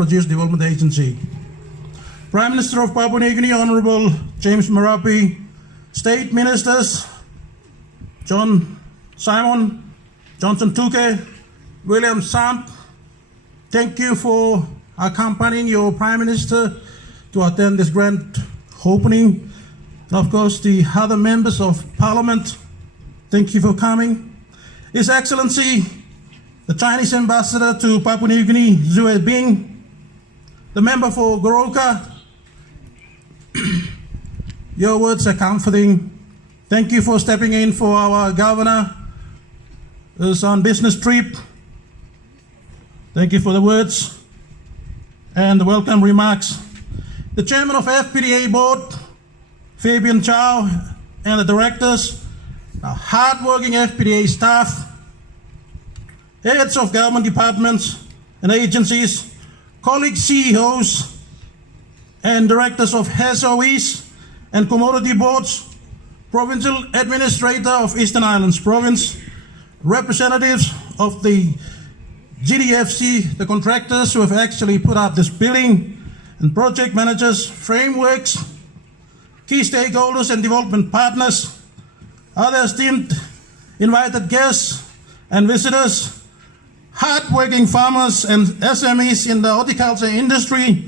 Produce Development Agency. Prime Minister of Papua New Guinea, Honorable James Marape, State Ministers, John Simon, Johnson Tuke, William Sant, thank you for accompanying your Prime Minister to attend this grand opening. And of course, the other members of Parliament, thank you for coming. His Excellency, the Chinese Ambassador to Papua New Guinea, Zue Bing, the member for Goroka, your words are comforting. Thank you for stepping in for our governor who's on business trip. Thank you for the words and the welcome remarks. The chairman of FPDA board, Fabian Chow, and the directors, our hard-working FPDA staff, heads of government departments and agencies, colleague CEOs, and directors of SOEs and commodity boards, provincial administrator of Eastern Islands Province, representatives of the GDFC, the contractors who have actually put up this building, and project managers, frameworks, key stakeholders and development partners, other esteemed invited guests and visitors, hard-working farmers and SMEs in the horticulture industry,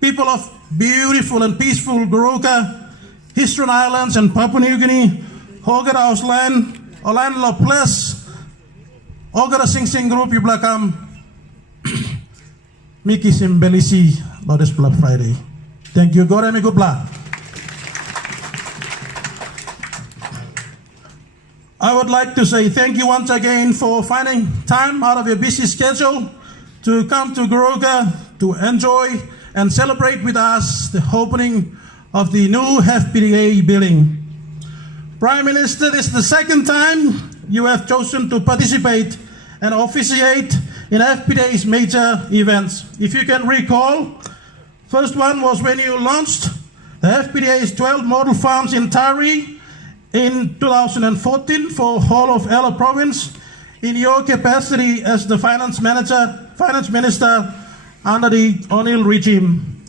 people of beautiful and peaceful Goroka, Eastern Islands and Papua New Guinea, Hogara Ausland, Orlando Plus, Hogara Sing Sing Group, you belakang Miki Simbelisi, Lotus Black Friday. Thank you, God, and good luck. I would like to say thank you once again for finding time out of your busy schedule to come to Goroka to enjoy and celebrate with us the opening of the new FPDA building. Prime Minister, this is the second time you have chosen to participate and officiate in FPDA's major events. If you can recall, first one was when you launched the FPDA's 12 model farms in Tari in 2014 for whole of Ella Province in your capacity as the finance minister under the O'Neill regime.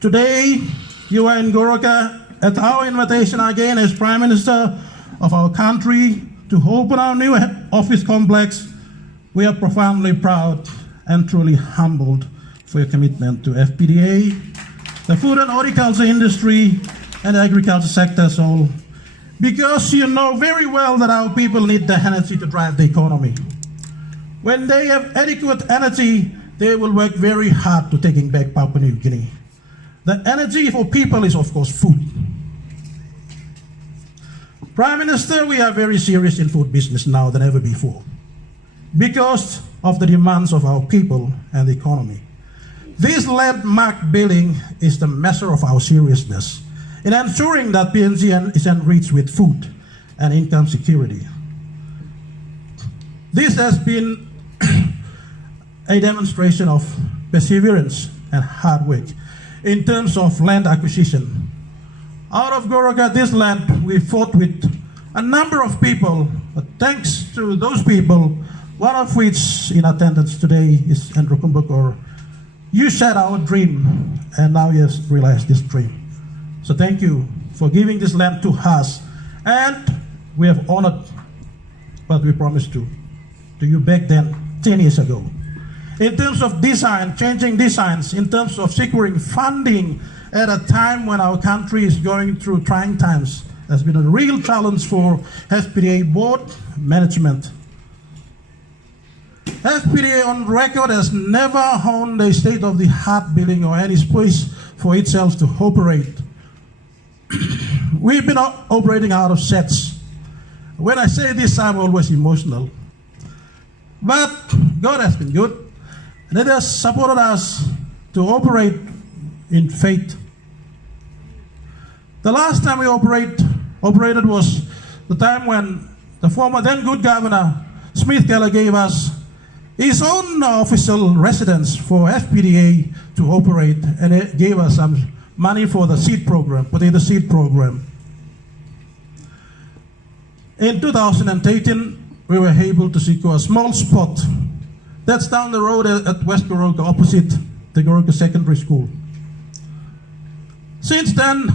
Today, you are in Goroka at our invitation again as Prime Minister of our country to open our new office complex. We are profoundly proud and truly humbled for your commitment to FPDA, the food and horticulture industry, and the agriculture sector as all, because you know very well that our people need the energy to drive the economy. When they have adequate energy, they will work very hard to taking back Papua New Guinea. The energy for people is, of course, food. Prime Minister, we are very serious in food business now than ever before because of the demands of our people and the economy. This landmark building is the measure of our seriousness in ensuring that PNG is enriched with food and income security. This has been a demonstration of perseverance and hard work in terms of land acquisition. Out of Goroka, this land, we fought with a number of people, but thanks to those people, one of which in attendance today is Andrew Kumbukor, you shared our dream, and now you have realized this dream. So thank you for giving this land to us, and we have honored what we promised to you back then, 10 years ago. In terms of design, changing designs, in terms of securing funding at a time when our country is going through trying times, has been a real challenge for FPDA board management. FPDA on record has never owned a state-of-the-art building or any space for itself to operate. We've been operating out of sets. When I say this, I'm always emotional. But God has been good. And it has supported us to operate in faith. The last time we operated was the time when the former then good governor, Smith Keller, gave us his own official residence for FPDA to operate, and it gave us some money for the seed program, potato seed program. In 2018, we were able to secure a small spot that's down the road at West Goroka, opposite the Goroka Secondary School. Since then,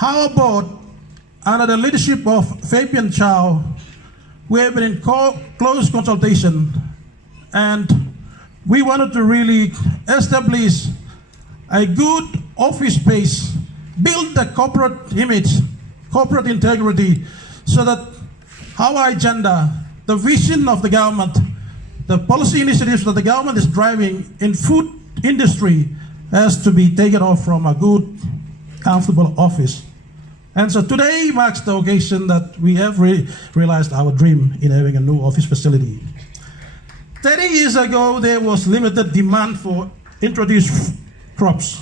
our board, under the leadership of Fabian Chow, we have been in close consultation, and we wanted to really establish a good office space, build the corporate image, corporate integrity, so that our agenda, the vision of the government, the policy initiatives that the government is driving in food industry has to be taken off from a good, comfortable office. And so today marks the occasion that we have realized our dream in having a new office facility. 30 years ago, there was limited demand for introduced crops,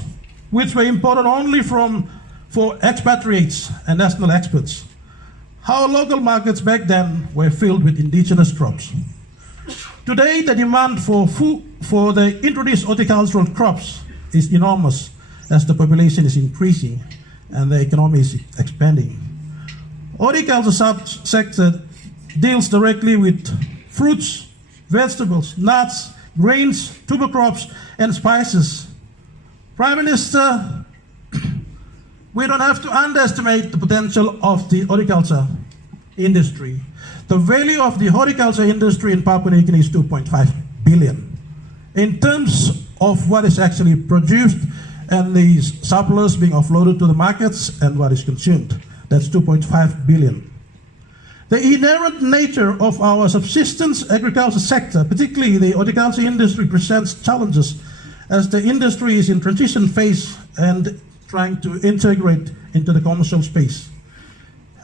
which were imported only for expatriates and national experts. Our local markets back then were filled with indigenous crops. Today, the demand for food for the introduced horticultural crops is enormous as the population is increasing and the economy is expanding. Horticulture subsector deals directly with fruits, vegetables, nuts, grains, tuber crops, and spices. Prime Minister, we don't have to underestimate the potential of the horticulture industry. The value of the horticulture industry in Papua New Guinea is 2.5 billion. In terms of what is actually produced and the surplus being offloaded to the markets and what is consumed, that's 2.5 billion. The inherent nature of our subsistence agriculture sector, particularly the horticulture industry, presents challenges as the industry is in transition phase and trying to integrate into the commercial space.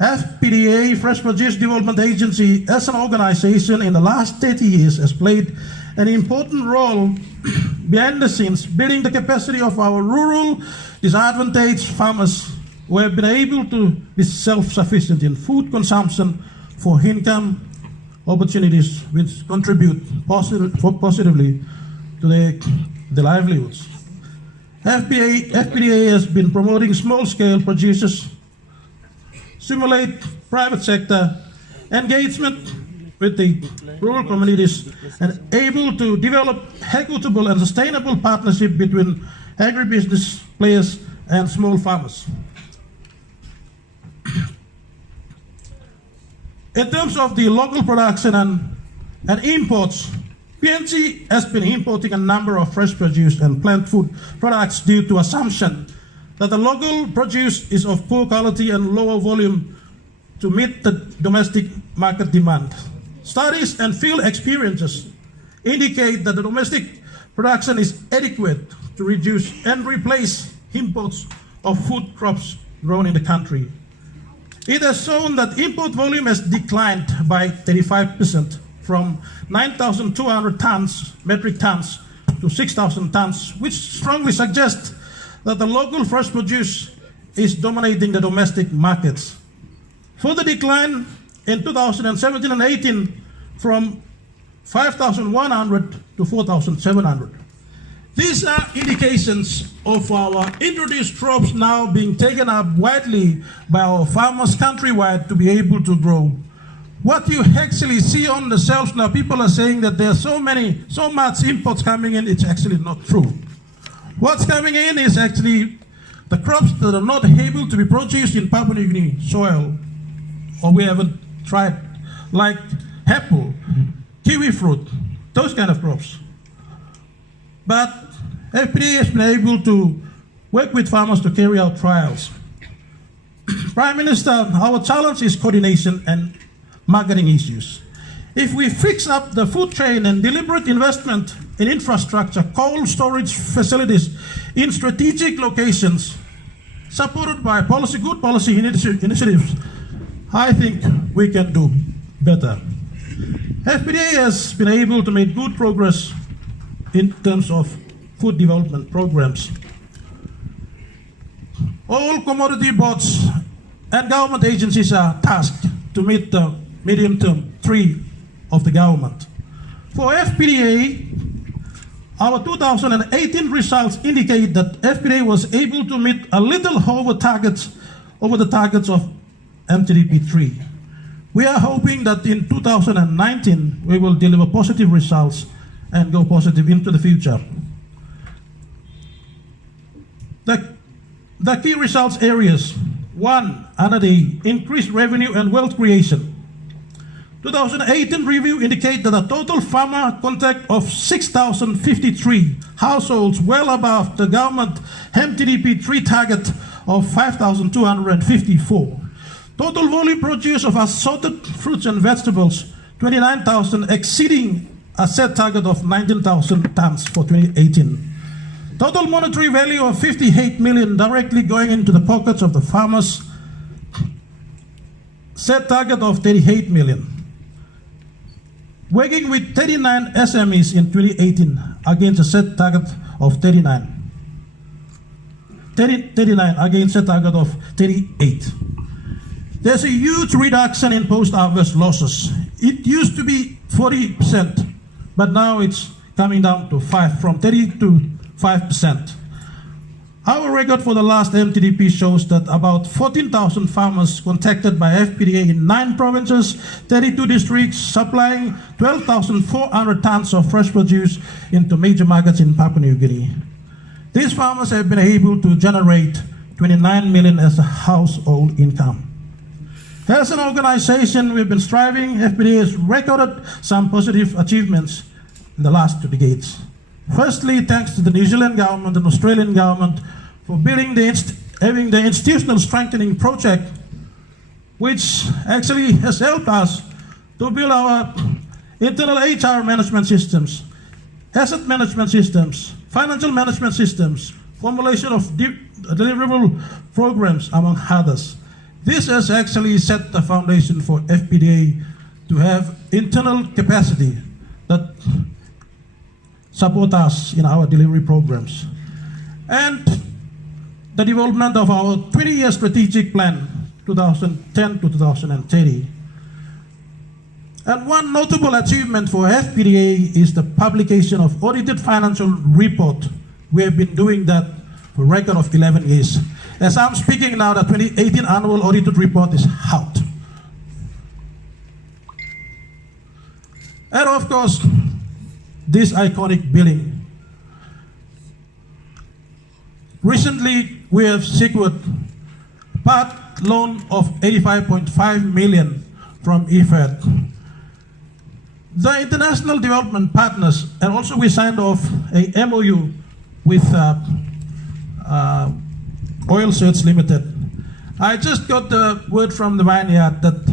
FPDA, Fresh Produce Development Agency, as an organization in the last 30 years has played an important role behind the scenes, building the capacity of our rural, disadvantaged farmers who have been able to be self-sufficient in food consumption for income opportunities which contribute positively to their livelihoods. FPDA has been promoting small-scale producers, simulate private sector engagement with the rural communities, and able to develop equitable and sustainable partnership between agribusiness players and small farmers. In terms of the local production and imports, PNG has been importing a number of fresh produce and plant food products due to assumption that the local produce is of poor quality and lower volume to meet the domestic market demand. Studies and field experiences indicate that the domestic production is adequate to reduce and replace imports of food crops grown in the country. It has shown that import volume has declined by 35% from 9,200 metric tons to 6,000 tons, which strongly suggests that the local fresh produce is dominating the domestic markets. Further decline in 2017 and 18 from 5,100 to 4,700. These are indications of our introduced crops now being taken up widely by our farmers countrywide to be able to grow. What you actually see on the shelves now, people are saying that there are so much imports coming in, it's actually not true. What's coming in is actually the crops that are not able to be produced in Papua New Guinea soil, or we haven't tried, like apple, kiwi fruit, those kind of crops. But FPDA has been able to work with farmers to carry out trials. Prime Minister, our challenge is coordination and marketing issues. If we fix up the food chain and deliberate investment in infrastructure, cold storage facilities in strategic locations, supported by good policy initiatives, I think we can do better. FPDA has been able to make good progress in terms of food development programs. All commodity boards and government agencies are tasked to meet the medium-term 3 of the government. For FPDA, our 2018 results indicate that FPDA was able to meet a little over the targets of MTDP 3. We are hoping that in 2019 we will deliver positive results and go positive into the future. The key results areas. One, under the increased revenue and wealth creation. 2018 review indicate that a total farmer contact of 6,053 households, well above the government MTDP 3 target of 5,254. Total volume produce of assorted fruits and vegetables, 29,000, exceeding a set target of 19,000 tons for 2018. Total monetary value of 58 million directly going into the pockets of the farmers, set target of 38 million. Working with 39 SMEs in 2018 against a set target of 39 against a target of 38. There's a huge reduction in post-harvest losses. It used to be 40%, but now it's coming down to 5, from 30 to 5%. Our record for the last MTDP shows that about 14,000 farmers contacted by FPDA in 9 provinces, 32 districts, supplying 12,400 tons of fresh produce into major markets in Papua New Guinea. These farmers have been able to generate 29 million as a household income. As an organization, we've been striving. FPDA has recorded some positive achievements in the last 2 decades. Firstly, thanks to the New Zealand government and Australian government for having the institutional strengthening project, which actually has helped us to build our internal HR management systems, asset management systems, financial management systems, formulation of deliverable programs, among others. This has actually set the foundation for FPDA to have internal capacity that support us in our delivery programs. And the development of our 20-year strategic plan, 2010 to 2030. And one notable achievement for FPDA is the publication of audited financial report. We have been doing that for a record of 11 years. As I'm speaking now, the 2018 annual audited report is out. And of course, this iconic building. Recently, we have secured part loan of 85.5 million from IFAD. The international development partners, and also we signed off a MOU with Oil Search Limited. I just got the word from the vineyard that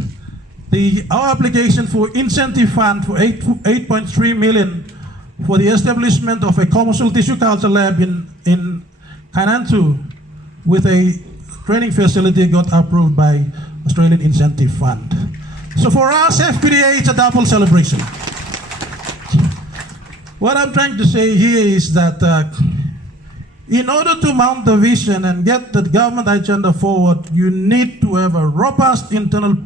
our application for incentive fund for 8.3 million for the establishment of a commercial tissue culture lab in Kainantu with a training facility got approved by Australian Incentive Fund. So for us, FPDA, it's a double celebration. What I'm trying to say here is that in order to mount the vision and get the government agenda forward, you need to have a robust internal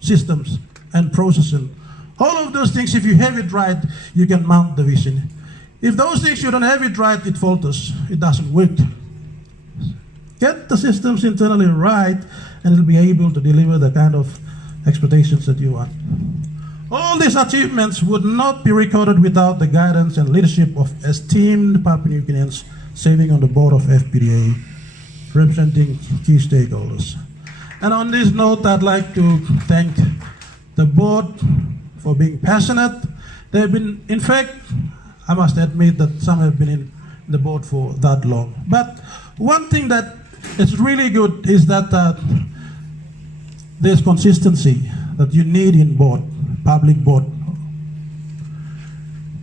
systems and processing. All of those things, if you have it right, you can mount the vision. If those things you don't have it right, it falters. It doesn't work. Get the systems internally right, and it'll be able to deliver the kind of expectations that you want. All these achievements would not be recorded without the guidance and leadership of esteemed Papua New Guineans serving on the board of FPDA, representing key stakeholders. And on this note, I'd like to thank the board for being passionate. They've been, in fact, I must admit that some have been in the board for that long. But one thing that is really good is that there's consistency that you need in board, public board.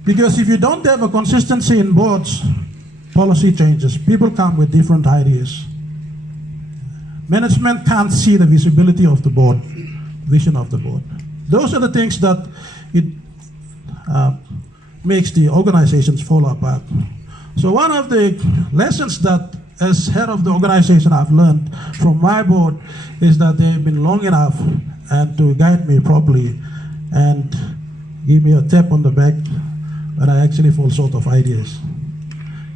Because if you don't have a consistency in boards, policy changes. People come with different ideas. Management can't see the visibility of the board, vision of the board. Those are the things that it makes the organizations fall apart. So one of the lessons that as head of the organization I've learned from my board is that they've been long enough and to guide me properly and give me a tap on the back when I actually fall short of ideas.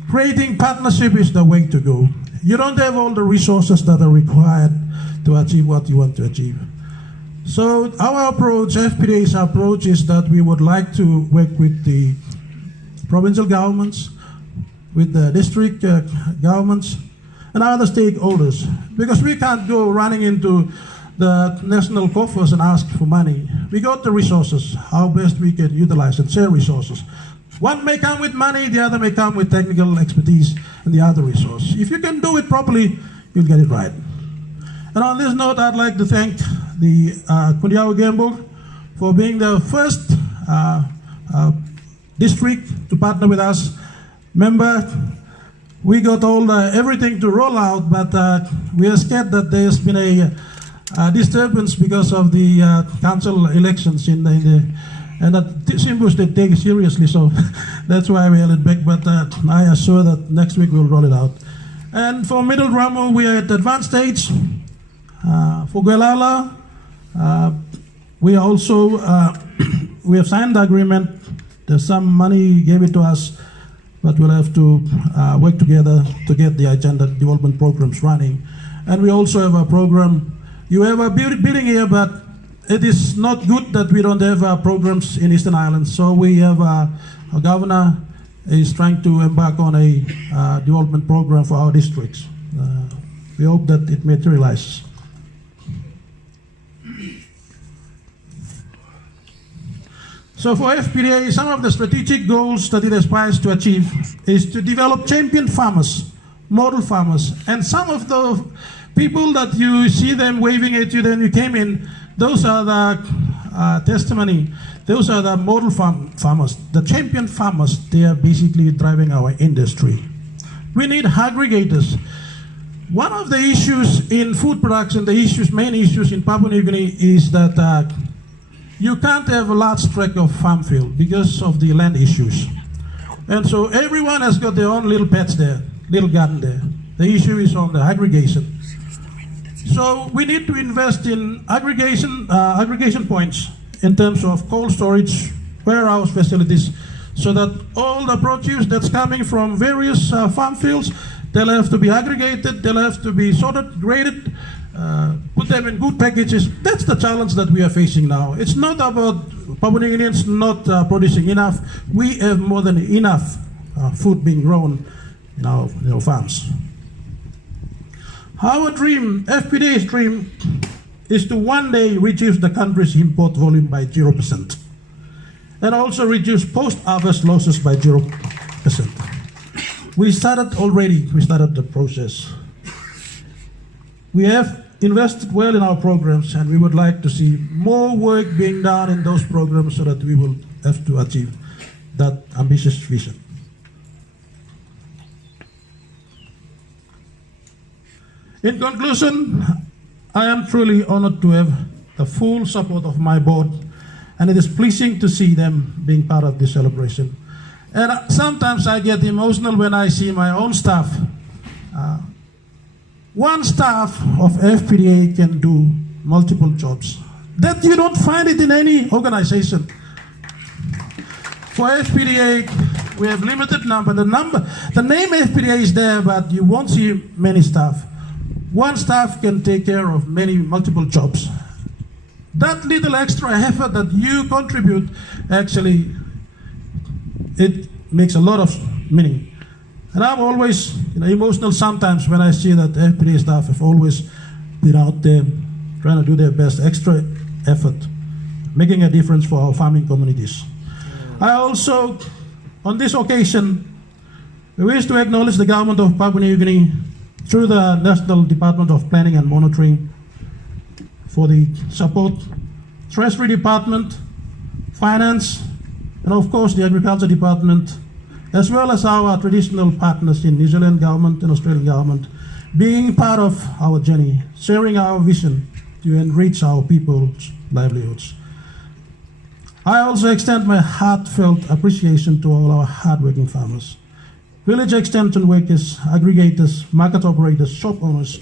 Creating partnership is the way to go. You don't have all the resources that are required to achieve what you want to achieve. So our approach, FPDA's approach, is that we would like to work with the provincial governments, with the district governments, and other stakeholders, because we can't go running into the national coffers and ask for money. We got the resources, how best we can utilize and share resources. One may come with money, the other may come with technical expertise and the other resource. If you can do it properly, you'll get it right. And on this note, I'd like to thank the Kundiao Gembuk for being the first district to partner with us. Remember, we got all everything to roll out, but we are scared that there's been a disturbance because of the council elections and that Simbus did take it seriously, so that's why we held it back, but I assure that next week we'll roll it out. And for Middle Ramu, we are at advanced stage. For Guelala, we are also, we have signed the agreement. There's some money gave it to us, but we'll have to work together to get the agenda development programs running. And we also have a program. You have a building here, but it is not good that we don't have programs in Eastern Islands. So we have our governor is trying to embark on a development program for our districts. We hope that it materializes. So for FPDA, some of the strategic goals that it aspires to achieve is to develop champion farmers, model farmers, and some of the people that you see them waving at you when you came in, those are the testimony. Those are the model farmers, the champion farmers. They are basically driving our industry. We need aggregators. One of the issues in food production, main issues in Papua New Guinea is that you can't have a large tract of farm field because of the land issues. And so everyone has got their own little pets there, little garden there. The issue is on the aggregation. So we need to invest in aggregation points in terms of cold storage, warehouse facilities, so that all the produce that's coming from various farm fields, they'll have to be aggregated, they'll have to be sorted, graded, put them in good packages. That's the challenge that we are facing now. It's not about Papua New Guineans not producing enough. We have more than enough food being grown in our farms. Our dream, FPDA's dream, is to one day reduce the country's import volume by 0% and also reduce post-harvest losses by 0%. We started the process. We have invested well in our programs, and we would like to see more work being done in those programs so that we will have to achieve that ambitious vision. In conclusion, I am truly honored to have the full support of my board, and it is pleasing to see them being part of this celebration. And sometimes I get emotional when I see my own staff. One staff of FPDA can do multiple jobs. That you don't find it in any organization. For FPDA, we have limited number. The name FPDA is there, but you won't see many staff. One staff can take care of multiple jobs. That little extra effort that you contribute, actually, it makes a lot of meaning. And I'm always emotional sometimes when I see that FPDA staff have always been out there trying to do their best, extra effort, making a difference for our farming communities. I also, on this occasion, wish to acknowledge the government of Papua New Guinea through the National Department of Planning and Monitoring for the support, Treasury Department, Finance, and of course the Agriculture Department, as well as our traditional partners in New Zealand government and Australian government, being part of our journey, sharing our vision to enrich our people's livelihoods. I also extend my heartfelt appreciation to all our hardworking farmers, village extension workers, aggregators, market operators, shop owners,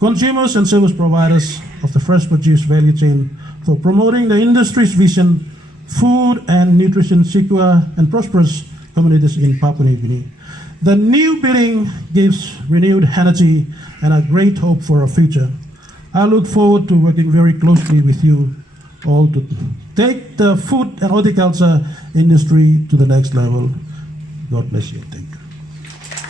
consumers and service providers of the fresh produce value chain for promoting the industry's vision, food and nutrition secure and prosperous communities in Papua New Guinea. The new building gives renewed energy and a great hope for our future. I look forward to working very closely with you all to take the food and horticulture industry to the next level. God bless you. Thank you.